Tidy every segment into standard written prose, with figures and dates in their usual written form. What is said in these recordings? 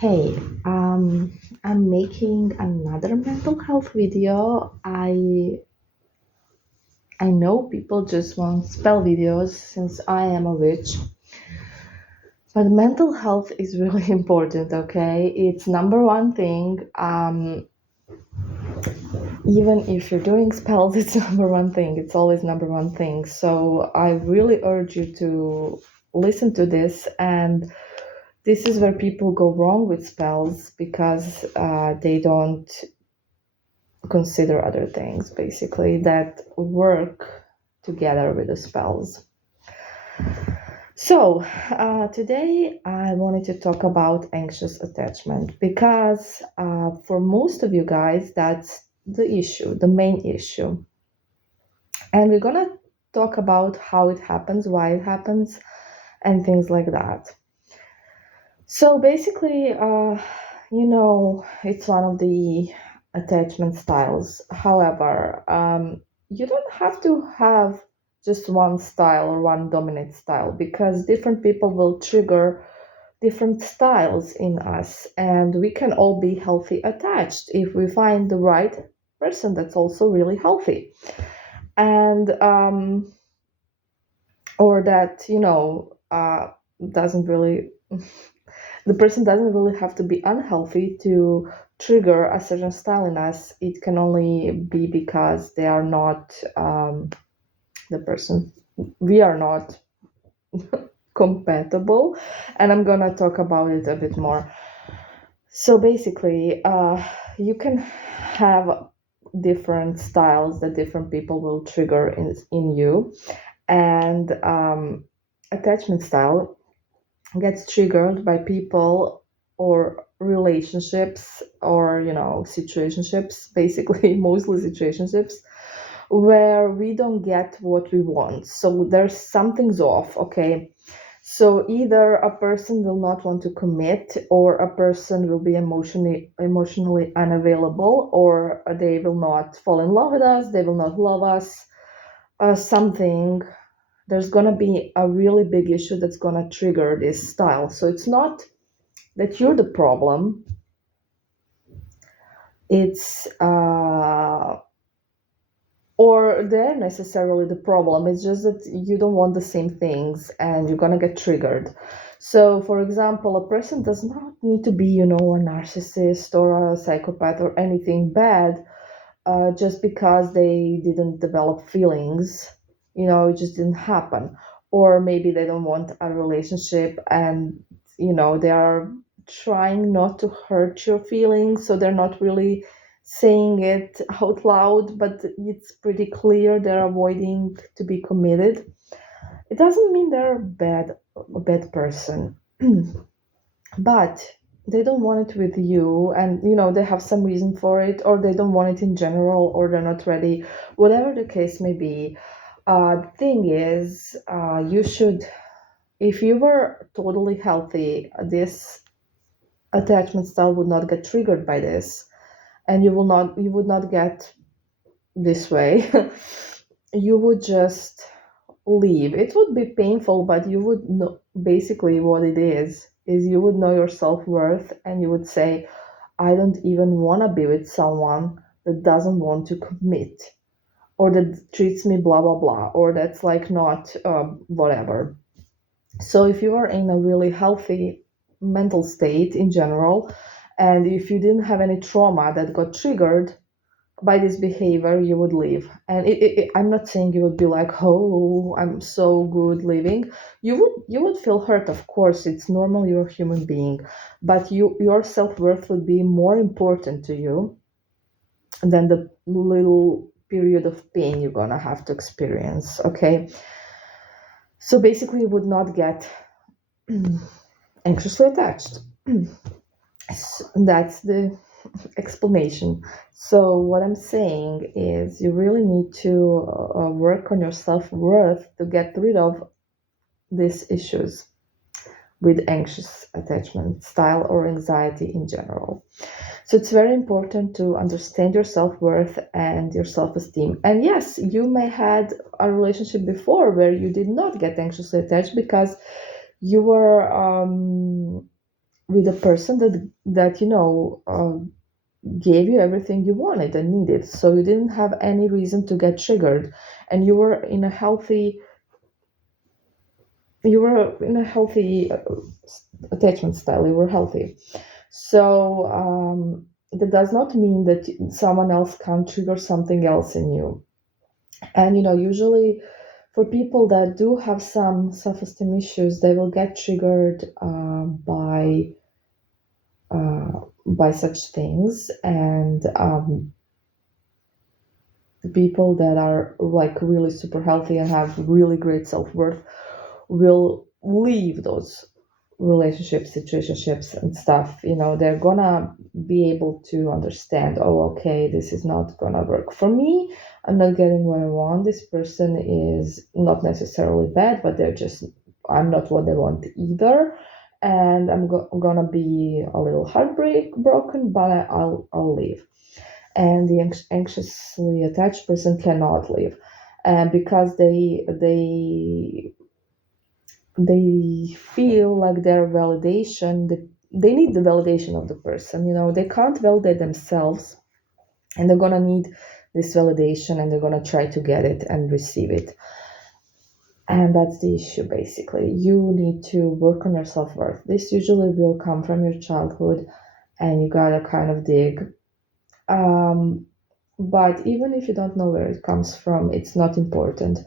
Hey, I'm making another mental health video. I know people just want spell videos since I am a witch, but mental health is really important. Okay, it's number one thing. Even if you're doing spells, it's number one thing. It's always number one thing. So I really urge you to listen to this and this is where people go wrong with spells because they don't consider other things basically that work together with the spells. So, today I wanted to talk about anxious attachment because for most of you guys, that's the issue, the main issue. And we're gonna talk about how it happens, why it happens, and things like that. So, basically, it's one of the attachment styles. However, you don't have to have just one style or one dominant style because different people will trigger different styles in us, and we can all be healthy attached if we find the right person that's also really healthy. And or that doesn't really the person doesn't really have to be unhealthy to trigger a certain style in us. It can only be because they are not the person. We are not compatible, and I'm gonna talk about it a bit more. So basically, you can have different styles that different people will trigger in you, and attachment style gets triggered by people or relationships or situationships, basically mostly situationships where we don't get what we want, so there's something's off. Okay, so either a person will not want to commit, or a person will be emotionally unavailable, or they will not fall in love with us, they will not love us, something. There's going to be a really big issue that's going to trigger this style. So it's not that you're the problem, it's or they're necessarily the problem. It's just that you don't want the same things and you're going to get triggered. So for example, a person does not need to be a narcissist or a psychopath or anything bad, just because they didn't develop feelings. It just didn't happen. Or maybe they don't want a relationship, and they are trying not to hurt your feelings, so they're not really saying it out loud, but it's pretty clear they're avoiding to be committed. It doesn't mean they're a bad person. But they don't want it with you, and they have some reason for it, or they don't want it in general, or they're not ready, whatever the case may be. The thing is, you should, if you were totally healthy, this attachment style would not get triggered by this, and you would not get this way. You would just leave. It would be painful, but you would know basically what it is you would know your self-worth, and you would say, I don't even want to be with someone that doesn't want to commit, or that treats me blah blah blah, or that's like not whatever. So if you are in a really healthy mental state in general, and if you didn't have any trauma that got triggered by this behavior, you would leave. And I'm not saying you would be like, oh, I'm so good living. You would feel hurt, of course. It's normal, you're a human being, but your self-worth would be more important to you than the little period of pain you're gonna have to experience. Okay, so basically you would not get anxiously attached. That's the explanation. So what I'm saying is you really need to work on your self-worth to get rid of these issues with anxious attachment style or anxiety in general. So it's very important to understand your self-worth and your self-esteem. And yes, you may had a relationship before where you did not get anxiously attached because you were with a person that gave you everything you wanted and needed, so you didn't have any reason to get triggered, and you were in a healthy attachment style. You were healthy. So that does not mean that someone else can't trigger something else in you. And usually for people that do have some self-esteem issues, they will get triggered by such things. And the people that are like really super healthy and have really great self-worth will leave those relationships, situationships, and stuff. They're gonna be able to understand, oh, okay, this is not gonna work for me. I'm not getting what I want. This person is not necessarily bad, but I'm not what they want either. And I'm gonna be a little broken, but I'll leave. And the anxiously attached person cannot leave, because they feel like their validation, they need the validation of the person. They can't validate themselves, and they're gonna need this validation, and they're gonna try to get it and receive it. And that's the issue. Basically, you need to work on your self-worth. This usually will come from your childhood, and you gotta kind of dig. But even if you don't know where it comes from, it's not important,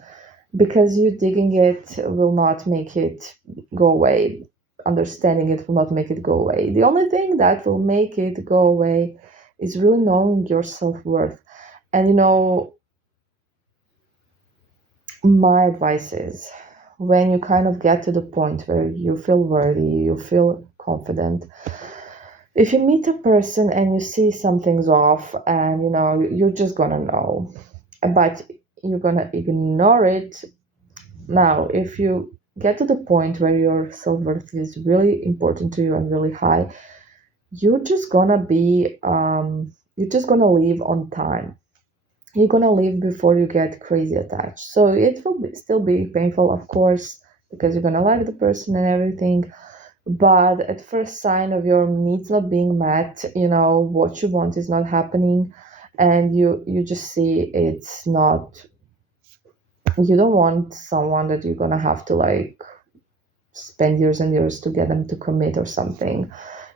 because you digging it will not make it go away. Understanding it will not make it go away. The only thing that will make it go away is really knowing your self-worth. And my advice is, when you kind of get to the point where you feel worthy, you feel confident, if you meet a person and you see something's off, and you're just gonna know, but you're gonna ignore it. Now, if you get to the point where your self-worth is really important to you and really high, you're just gonna leave on time. You're gonna leave before you get crazy attached. So it will still be painful, of course, because you're gonna like the person and everything. But at first sign of your needs not being met, what you want is not happening, and you just see it's not. You don't want someone that you're gonna have to like spend years and years to get them to commit or something.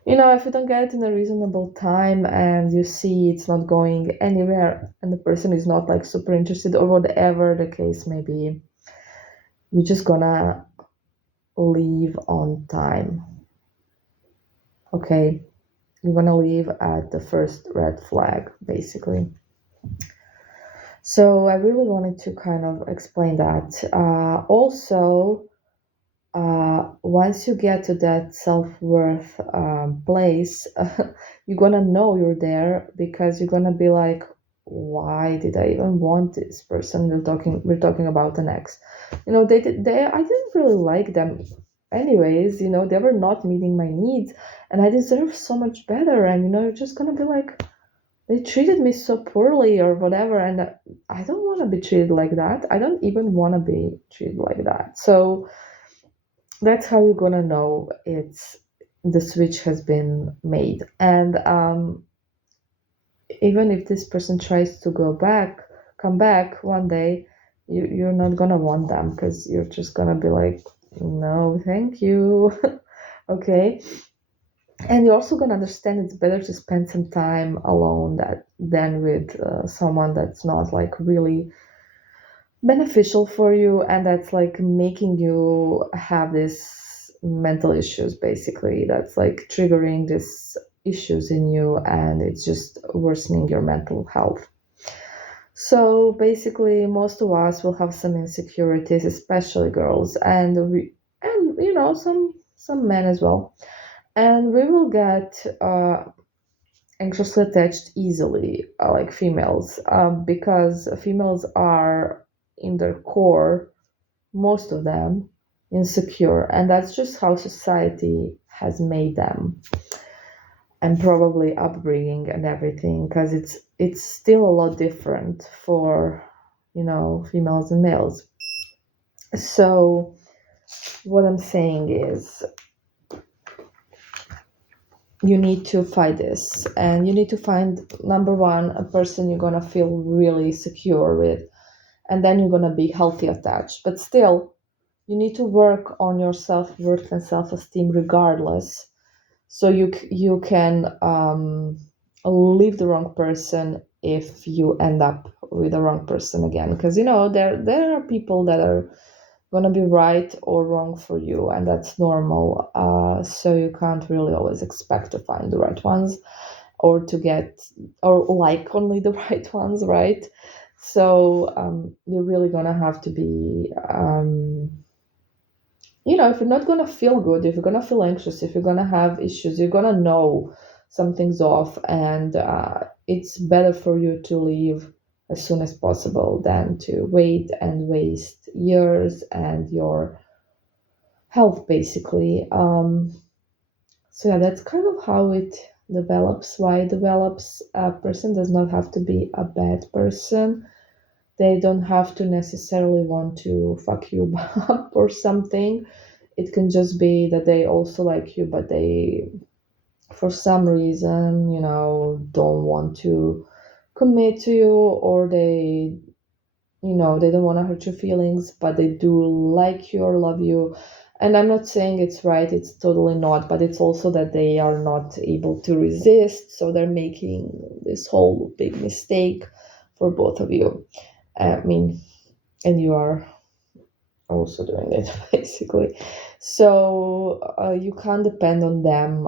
If you don't get it in a reasonable time, and you see it's not going anywhere, and the person is not like super interested, or whatever the case may be, you're just gonna leave on time. Okay? You're gonna leave at the first red flag, basically. So I really wanted to kind of explain that. Also, once you get to that self-worth place, you're gonna know you're there, because you're gonna be like, why did I even want this person? We're talking about an ex. I didn't really like them anyways. They were not meeting my needs, and I deserve so much better. And you're just gonna be like, they treated me so poorly or whatever, and I don't want to be treated like that. I don't even want to be treated like that. So that's how you're gonna know it's the switch has been made. And even if this person tries to come back one day, you're not gonna want them, because you're just gonna be like, no, thank you. Okay. And you're also gonna understand it's better to spend some time alone than with someone that's not like really beneficial for you, and that's like making you have this mental issues, basically, that's like triggering these issues in you, and it's just worsening your mental health. So basically, most of us will have some insecurities, especially girls, and some men as well, and we will get anxiously attached easily, like females, because females are in their core, most of them, insecure, and that's just how society has made them, and probably upbringing and everything, because it's still a lot different for females and males. So what I'm saying is, you need to fight this, and you need to find, number one, a person you're gonna feel really secure with, and then you're gonna be healthy attached. But still, you need to work on your self-worth and self-esteem regardless, so you can leave the wrong person if you end up with the wrong person again, because there are people that are gonna be right or wrong for you, and that's normal. So you can't really always expect to find the right ones, or to get, or like only the right ones, right? So you're really gonna have to be, if you're not gonna feel good, if you're gonna feel anxious, if you're gonna have issues, you're gonna know something's off, and it's better for you to leave as soon as possible than to wait and waste years and your health, basically. So yeah, that's kind of how it develops, why it develops. A person does not have to be a bad person. They don't have to necessarily want to fuck you up or something. It can just be that they also like you, but they, for some reason, don't want to commit to you, or they don't want to hurt your feelings, but they do like you or love you. And I'm not saying it's right, it's totally not, but it's also that they are not able to resist, so they're making this whole big mistake for both of you. I mean, and you are also doing it basically. So you can't depend on them.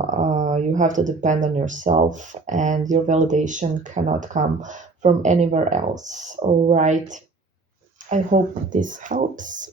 You have to depend on yourself, and your validation cannot come from anywhere else. All right. I hope this helps.